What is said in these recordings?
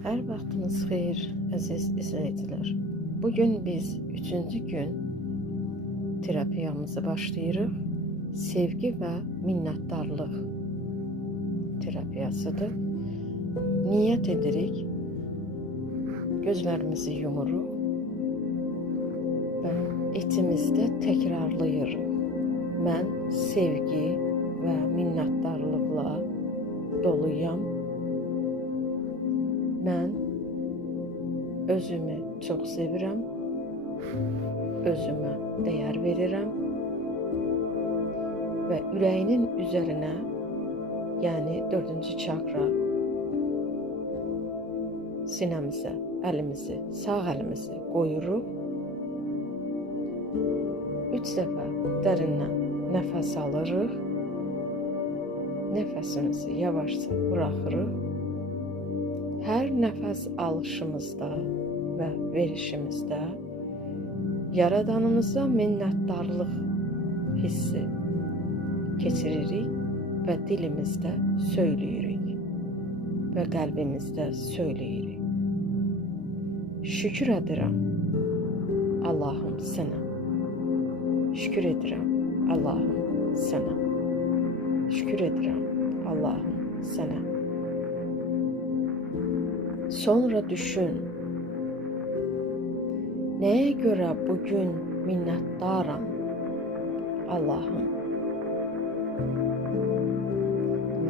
Hər vaxtınız xeyir, əziz izləyicilər. Bugün biz 3-cü gün terapiyamızı başlayırıq. Sevgi və minnətdarlıq terapiyasıdır. Niyyət edirik, gözlərimizi yumuruq və içimizdə təkrarlayırıq. Mən sevgi və minnətdarlıqla doluyam. Mən özümü çox sevirəm, özümə dəyər verirəm və ürəyinin üzərinə, yəni 4-cü çakra, sinəmizə, əlimizi, sağ əlimizi qoyuruq. 3 dəfə dərindən nəfəs alırıq, nəfəsimizi yavaşca buraxırıq. Hər nəfəs alışımızda və verişimizdə Yaradanımıza minnətdarlıq hissi keçiririk və dilimizdə söyləyirik və qəlbimizdə söyləyirik. Şükür edirəm Allahım sənə. Şükür edirəm Allahım sənə. Şükür edirəm Allahım sənə. Sonra düşün, nəyə görə bugün minnətdaram Allahım?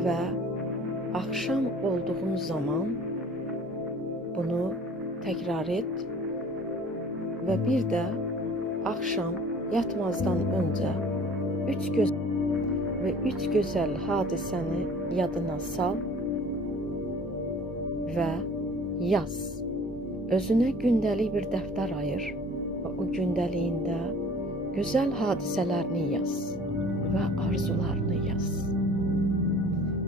Və axşam olduğum zaman bunu təkrar et və bir də axşam yatmazdan öncə 3 gözəl hadisəni yadına sal və yaz. Özünə gündəlik bir dəftər ayır və o gündəliyində gözəl hadisələrini yaz və arzularını yaz.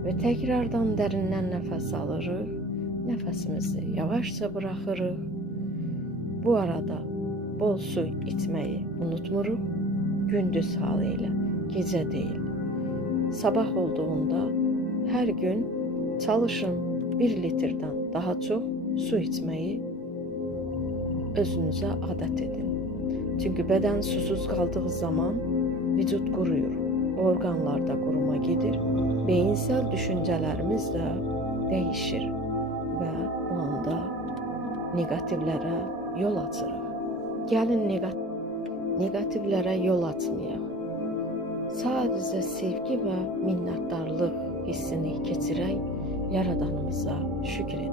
Və təkrardan dərindən nəfəs alırıq, nəfəsimizi yavaşca buraxırıq. Bu arada bol su içməyi unutmuruq. Gündüz halı ilə, gecə deyil. Sabah olduğunda hər gün çalışın 1 litrdən daha çox su içməyi özünüzə adət edin. Çünki bədən susuz qaldığı zaman vücud quruyur, orqanlarda quruma gedir, beyinsel düşüncələrimiz də dəyişir və bu anda negativlərə yol açırıq. Gəlin negativlərə yol açmayaq. Sadəcə sevgi və minnətdarlıq hissini keçirək, Yaradanımıza şükür edək.